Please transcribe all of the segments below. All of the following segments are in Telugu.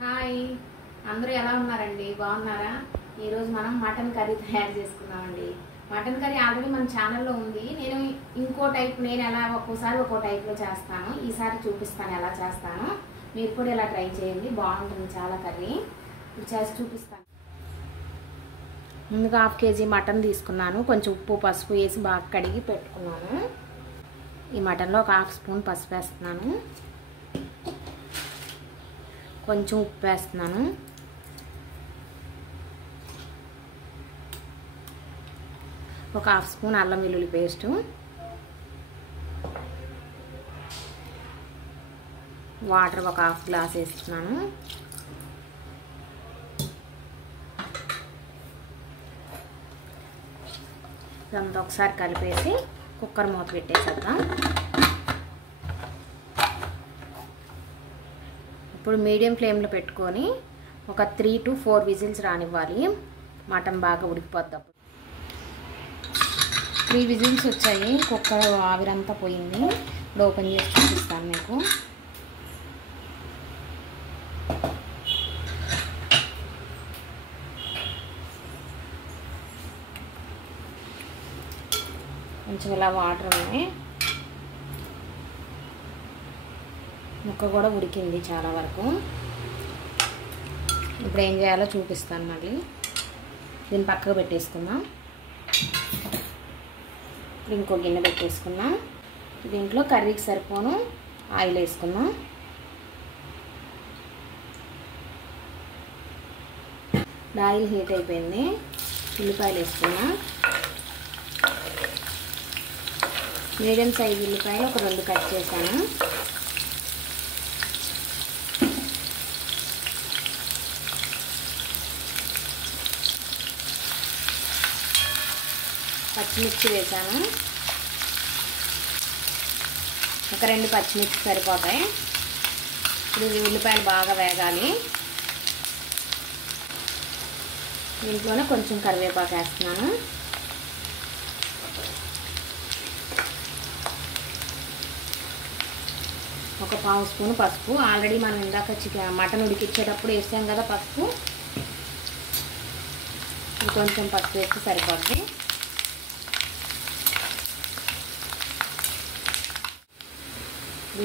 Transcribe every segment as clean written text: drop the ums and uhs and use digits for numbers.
హాయ్, అందరూ ఎలా ఉన్నారండి? బాగున్నారా? ఈరోజు మనం మటన్ కర్రీ తయారు చేసుకున్నామండి. మటన్ కర్రీ ఆల్రెడీ మన ఛానల్లో ఉంది. నేను ఇంకో టైప్, నేను ఎలా ఒక్కోసారి ఒక్కో టైప్లో చేస్తాను. ఈసారి చూపిస్తాను ఎలా చేస్తాను. మీరు కూడా ఇలా ట్రై చేయండి, బాగుంటుంది చాలా కర్రీ. ఇప్పుడు చేసి చూపిస్తాను. ముందుగా 1/2 kg మటన్ తీసుకున్నాను. కొంచెం ఉప్పు పసుపు వేసి బాగా కడిగి పెట్టుకున్నాను. ఈ మటన్లో ఒక 1/2 స్పూన్ పసుపు వేస్తున్నాను. కొంచెం ఉప్పు వేస్తున్నాను. ఒక 1/2 స్పూన్ అల్లం వెల్లుల్లి పేస్టు, వాటర్ ఒక 1/2 గ్లాస్ వేస్తున్నాను. ఇదంతా ఒకసారి కలిపేసి కుక్కర్ మూత పెట్టేసేద్దాం. ఇప్పుడు మీడియం ఫ్లేమ్లో పెట్టుకొని ఒక 3 to 4 విజిల్స్ రానివ్వాలి. మటన్ బాగా ఉడికిపోద్ది. 3 విజిల్స్ వచ్చాయి, కుక్కర్ ఆవిరంతా పోయింది. ఇప్పుడు ఓపెన్ చేసి చూపిస్తాను మీకు. కొంచెం ఇలా వాటర్ ఉన్నాయి. ముక్క కూడా ఉడికింది చాలా వరకు. ఇప్పుడు ఏం చేయాలో చూపిస్తాను మళ్ళీ. దీన్ని పక్కకు పెట్టేసుకుందాం. ఇప్పుడు ఇంకో గిన్నె పెట్టేసుకుందాం. దీంట్లో కర్రీకి సరిపోను ఆయిల్ వేసుకుందాం. ఆయిల్ హీట్ అయిపోయింది. ఉల్లిపాయలు వేసుకుందాం. మీడియం సైజు ఉల్లిపాయలు ఒక 2 కట్ చేశాను. పచ్చిమిర్చి వేసాను. ఒక 2 పచ్చిమిర్చి సరిపోతాయి. ఇప్పుడు ఉల్లిపాయలు బాగా వేగాలి. దీంట్లోనే కొంచెం కరివేపాకు వేస్తున్నాను. ఒక 1/2 స్పూన్ పసుపు. ఆల్రెడీ మనం ఇందాక మటన్ ఉడికించేటప్పుడు వేసాం కదా పసుపు. కొంచెం పసుపు వేస్తే సరిపోద్ది.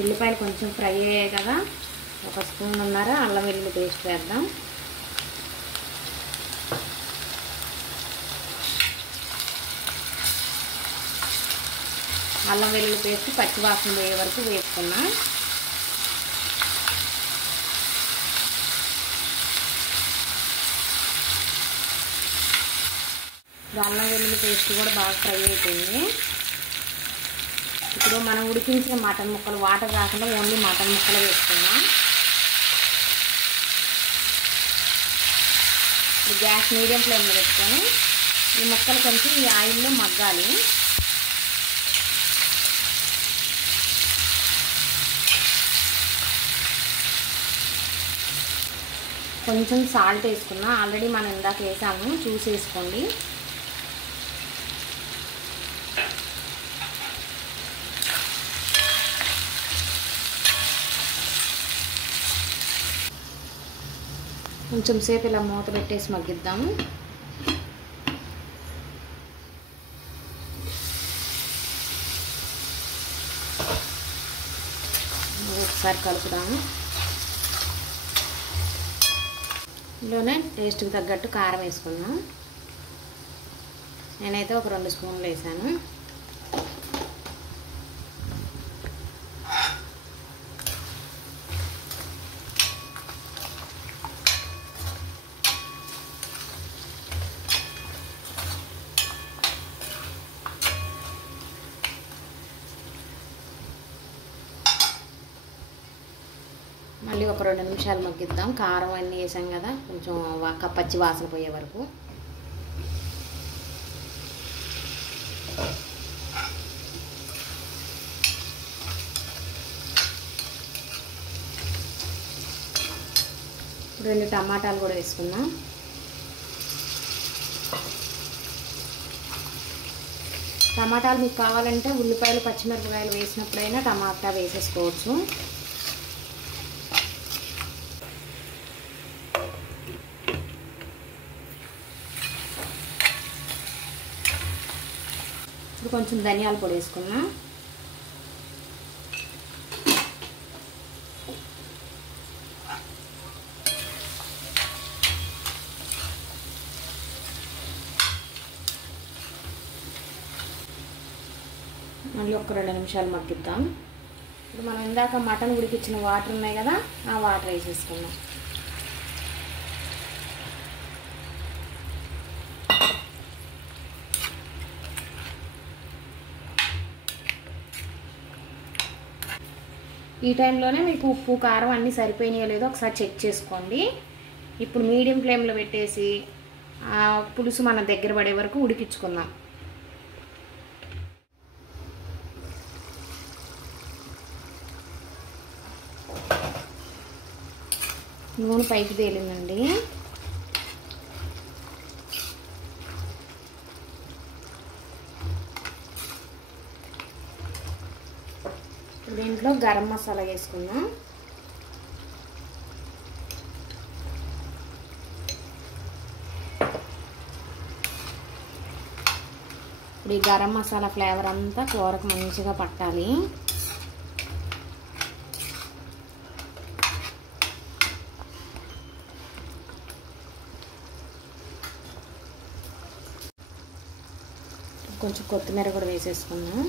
ఉల్లిపాయలు కొంచెం ఫ్రై అయ్యాయి కదా, 1 స్పూన్నర అల్లం వెల్లుల్లి పేస్ట్ వేద్దాం. అల్లం వెల్లుల్లి పేస్ట్ పచ్చి వాసన పోయే వరకు వేసుకున్నాం. అల్లం వెల్లుల్లి పేస్ట్ కూడా బాగా ఫ్రై అయిపోయింది. ఇప్పుడు మనం ఉడికించిన మటన్ ముక్కలు, వాటర్ రాకుండా ఓన్లీ మటన్ ముక్కలు వేసుకున్నాం. ఇప్పుడు గ్యాస్ మీడియం ఫ్లేమ్లో పెట్టుకొని ఈ ముక్కలు కొంచెం ఈ ఆయిల్లో మగ్గాలి. కొంచెం సాల్ట్ వేసుకున్నా. ఆల్రెడీ మనం ఇందాక వేసాము, చూసి వేసుకోండి. కొంచెం సేపు ఇలా మూత పెట్టేసి మగ్గిద్దాము. ఒకసారి కలుపుదాము. ఇందులోనే టేస్ట్కి తగ్గట్టు కారం వేసుకుందాం. నేనైతే ఒక 2 స్పూన్లు వేసాను. మళ్ళీ ఒక 2 నిమిషాలు మగ్గిద్దాం. కారం అన్నీ వేసాం కదా, కొంచెం పచ్చి వాసన పోయే వరకు. ఇప్పుడు 2 టమాటాలు కూడా వేసుకుందాం. టమాటాలు మీకు కావాలంటే ఉల్లిపాయలు పచ్చిమిరపకాయలు వేసినప్పుడైనా టమాటా వేసేసుకోవచ్చు. ఇప్పుడు కొంచెం ధనియాల పొడి వేసుకున్నాం. మళ్ళీ ఒక 2 నిమిషాలు మగ్గిద్దాం. ఇప్పుడు మనం ఇందాక మటన్ ఉడికించిన వాటర్ ఉన్నాయి కదా, ఆ వాటర్ వేసేసుకున్నాం. ఈ టైంలోనే మీకు ఉప్పు కారం అన్నీ సరిపోయినాయో లేదో ఒకసారి చెక్ చేసుకోండి. ఇప్పుడు మీడియం ఫ్లేమ్లో పెట్టేసి ఆ పులుసు మన దగ్గర పడే వరకు ఉడికించుకుందాం. నూనె పైకి తేలిందండి. దీంట్లో గరం మసాలా వేసుకుందాం. ఇప్పుడు ఈ గరం మసాలా ఫ్లేవర్ అంతా కూరకు మంచిగా పట్టాలి. కొంచెం కొత్తిమీర కూడా వేసేసుకుందాం.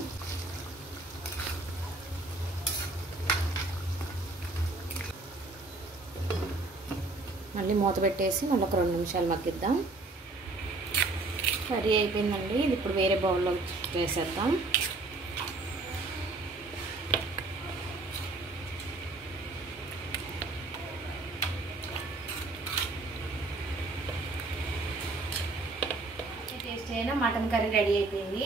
మళ్ళీ మూత పెట్టేసి మళ్ళీ ఒక 2 నిమిషాలు మగ్గిద్దాం. కర్రీ అయిపోయిందండి. ఇది ఇప్పుడు వేరే బౌల్లో వేసేద్దాం. టేస్ట్ అయినా మటన్ కర్రీ రెడీ అయిపోయింది.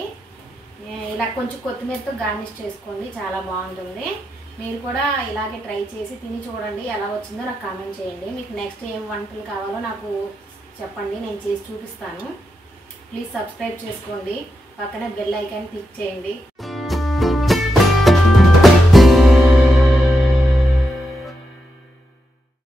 ఇలా కొంచెం కొత్తిమీరతో గార్నిష్ చేసుకోండి, చాలా బాగుంటుంది. మీరు కూడా ఇలాగే ట్రై చేసి తిని చూడండి, ఎలా వచ్చిందో నాకు కామెంట్ చేయండి. మీకు నెక్స్ట్ ఏం వంటలు కావాలో నాకు చెప్పండి, నేను చేసి చూపిస్తాను. ప్లీజ్ సబ్స్క్రైబ్ చేసుకోండి, పక్కనే బెల్ ఐకాన్ క్లిక్ చేయండి.